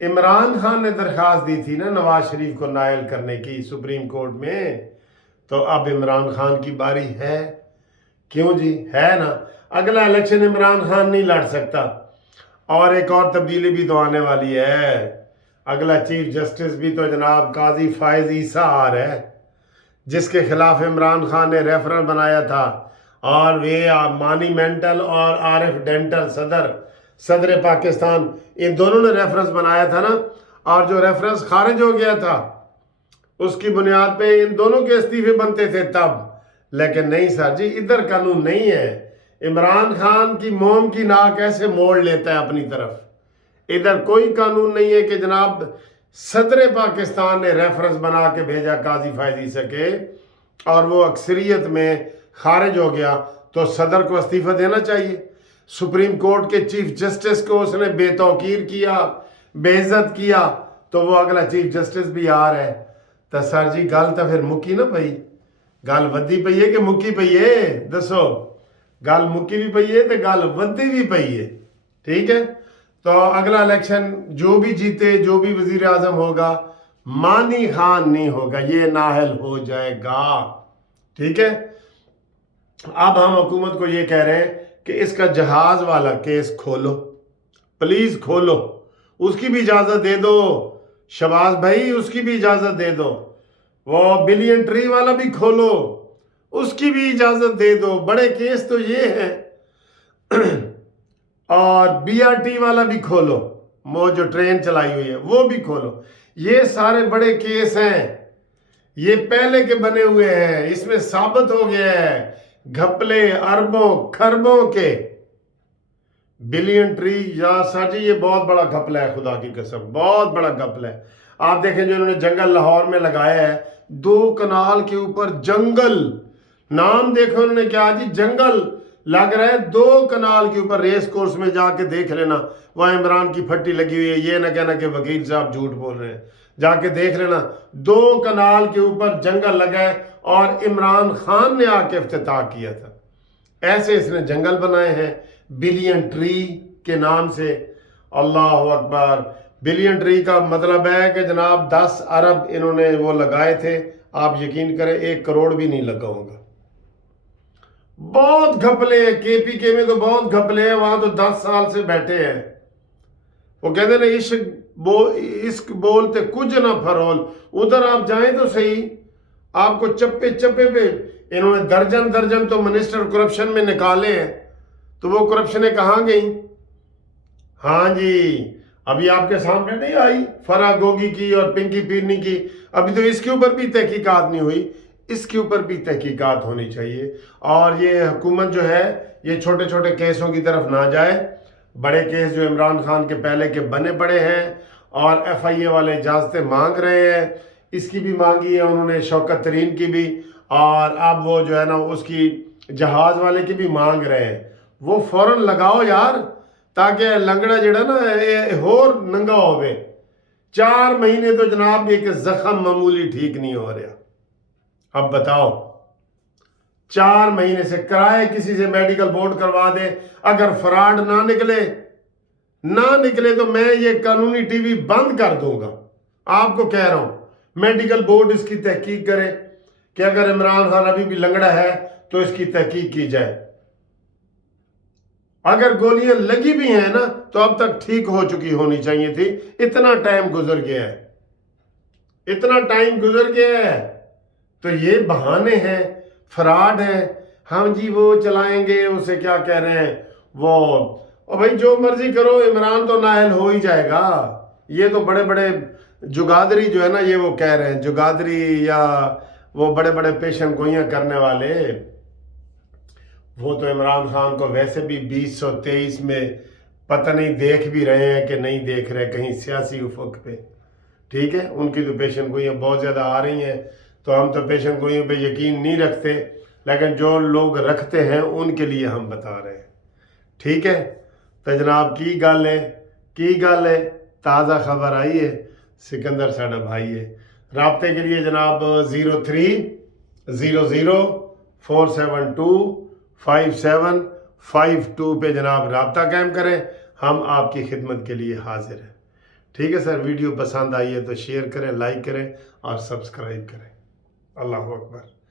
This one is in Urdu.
عمران خان نے درخواست دی تھی نا نواز شریف کو نائل کرنے کی سپریم کورٹ میں، تو اب عمران خان کی باری ہے. کیوں جی؟ ہے نا. اگلا الیکشن عمران خان نہیں لڑ سکتا. اور ایک اور تبدیلی بھی تو آنے والی ہے. اگلا چیف جسٹس بھی تو جناب قاضی فائز عیسیٰ آ رہا ہے، جس کے خلاف عمران خان نے ریفرنس بنایا تھا. اور وہ مانی مینٹل اور عارف ڈینٹل صدر پاکستان، ان دونوں نے ریفرنس بنایا تھا نا. اور جو ریفرنس خارج ہو گیا تھا اس کی بنیاد پہ ان دونوں کے استعفے بنتے تھے تب. لیکن نہیں سر جی، ادھر قانون نہیں ہے. عمران خان کی موم کی ناک ایسے موڑ لیتا ہے اپنی طرف. ادھر کوئی قانون نہیں ہے کہ جناب صدر پاکستان نے ریفرنس بنا کے بھیجا قاضی فائز عیسیٰ کے اور وہ اکثریت میں خارج ہو گیا تو صدر کو استعفیٰ دینا چاہیے. سپریم کورٹ کے چیف جسٹس کو اس نے بے توقیر کیا، بے عزت کیا، تو وہ اگلا چیف جسٹس بھی آ رہا ہے. تو سر جی گل تو پھر مکی نہ پئی. گل ودی پئی ہے کہ مکی پئی ہے؟ دسو. گل مکی بھی پئی ہے تو گل ودی بھی پئی ہے. ٹھیک ہے. تو اگلا الیکشن جو بھی جیتے، جو بھی وزیر اعظم ہوگا، مانی خان نہیں ہوگا، یہ نااہل ہو جائے گا. ٹھیک ہے. اب ہم حکومت کو یہ کہہ رہے ہیں کہ اس کا جہاز والا کیس کھولو، پلیز کھولو. اس کی بھی اجازت دے دو شہباز بھائی، اس کی بھی اجازت دے دو. وہ بلین ٹری والا بھی کھولو، اس کی بھی اجازت دے دو. بڑے کیس تو یہ ہیں. اور بی آر ٹی والا بھی کھولو، وہ جو ٹرین چلائی ہوئی ہے وہ بھی کھولو. یہ سارے بڑے کیس ہیں، یہ پہلے کے بنے ہوئے ہیں. اس میں ثابت ہو گیا ہے گھپلے اربوں خربوں کے. بلین ٹری یا سر جی یہ بہت بڑا گھپلہ ہے، خدا کی قسم بہت بڑا گھپلہ ہے. آپ دیکھیں جو انہوں نے جنگل لاہور میں لگایا ہے، 2 کنال کے اوپر جنگل. نام دیکھو انہوں نے کیا جی، جنگل لگ رہا ہے 2 کنال کے اوپر. ریس کورس میں جا کے دیکھ لینا، وہاں عمران کی پھٹی لگی ہوئی ہے. یہ نہ کہنا کہ وکیل صاحب جھوٹ بول رہے ہیں، جا کے دیکھ لینا. 2 کنال کے اوپر جنگل لگا ہے اور عمران خان نے آ کے افتتاح کیا تھا. ایسے اس نے جنگل بنائے ہیں بلین ٹری کے نام سے. اللہ اکبر. بلین ٹری کا مطلب ہے کہ جناب 10 ارب انہوں نے وہ لگائے تھے. آپ یقین کریں 1 کروڑ بھی نہیں لگا ہوگا. بہت گھپلے ہیں. کے پی کے میں تو بہت گھپلے ہیں، وہاں تو 10 سال سے بیٹھے ہیں. وہ کہتے ہیں عشق بولتے کچھ نہ پھرول. ادھر آپ جائیں تو صحیح، آپ کو چپے چپے پہ انہوں نے درجن تو منسٹر کرپشن میں نکالے ہیں. تو وہ کرپشنیں کہاں گئیں؟ ہاں جی ابھی آپ کے سامنے نہیں آئی فرح گوگی کی اور پنکی پیرنی کی. ابھی تو اس کے اوپر بھی تحقیقات نہیں ہوئی. اس کے اوپر بھی تحقیقات ہونی چاہیے. اور یہ حکومت جو ہے یہ چھوٹے چھوٹے کیسوں کی طرف نہ جائے. بڑے کیس جو عمران خان کے پہلے کے بنے پڑے ہیں اور ایف آئی اے والے اجازتیں مانگ رہے ہیں، اس کی بھی مانگی ہے انہوں نے، شوکت ترین کی بھی. اور اب وہ جو ہے نا اس کی جہاز والے کی بھی مانگ رہے ہیں. وہ فوراً لگاؤ یار، تاکہ لنگڑا جڑا نا ہور ننگا ہوئے. 4 مہینے تو جناب ایک زخم معمولی ٹھیک نہیں ہو رہا. اب بتاؤ 4 مہینے سے کرائے کسی سے میڈیکل بورڈ کروا دے. اگر فراڈ نہ نکلے تو میں یہ قانونی ٹی وی بند کر دوں گا. آپ کو کہہ رہا ہوں میڈیکل بورڈ اس کی تحقیق کرے کہ اگر عمران خان ابھی بھی لنگڑا ہے تو اس کی تحقیق کی جائے. اگر گولیاں لگی بھی ہیں نا تو اب تک ٹھیک ہو چکی ہونی چاہیے تھی. اتنا ٹائم گزر گیا ہے. تو یہ بہانے ہیں، فراڈ ہیں. ہم جی وہ چلائیں گے، اسے کیا کہہ رہے ہیں وہ، اور بھائی جو مرضی کرو عمران تو نااہل ہو ہی جائے گا. یہ تو بڑے بڑے جگادری جو ہے نا یہ وہ کہہ رہے ہیں، جگادری یا وہ بڑے بڑے پیشن گوئیاں کرنے والے، وہ تو عمران خان کو ویسے بھی 2023 میں پتہ نہیں دیکھ بھی رہے ہیں کہ نہیں دیکھ رہے کہیں سیاسی افق پہ. ٹھیک ہے. ان کی تو پیشن گوئیاں بہت زیادہ آ رہی ہیں، تو ہم تو پیشن گوئیوں پہ یقین نہیں رکھتے، لیکن جو لوگ رکھتے ہیں ان کے لیے ہم بتا رہے ہیں. ٹھیک ہے. تو جناب کی گل ہے تازہ خبر آئی ہے. سکندر ساڈا بھائی ہے. رابطے کے لیے جناب 03-00472-5752 پہ جناب رابطہ قائم کریں. ہم آپ کی خدمت کے لیے حاضر ہیں. ٹھیک ہے سر، ویڈیو پسند آئی ہے تو شیئر کریں، لائک کریں اور سبسکرائب کریں۔ اللہ اکبر۔